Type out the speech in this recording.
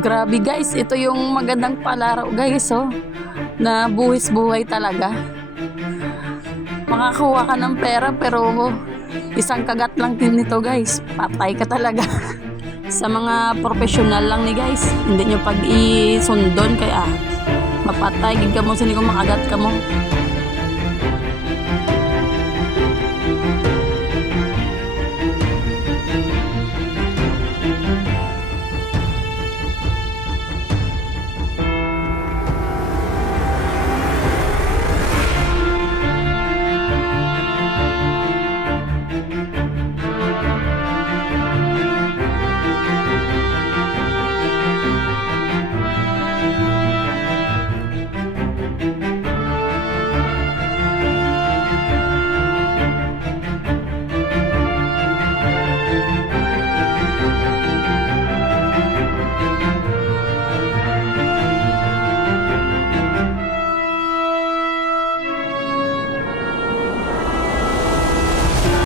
Grabe guys, ito yung magandang palaro guys, oh. Na buwis buhay talaga. Makakuha ka ng pera pero isang kagat lang din nito guys. Patay ka talaga. Sa mga professional lang ni guys. Hindi nyo pag isundon kaya mapatay. Gid ka mo sini kung makagat ka mo.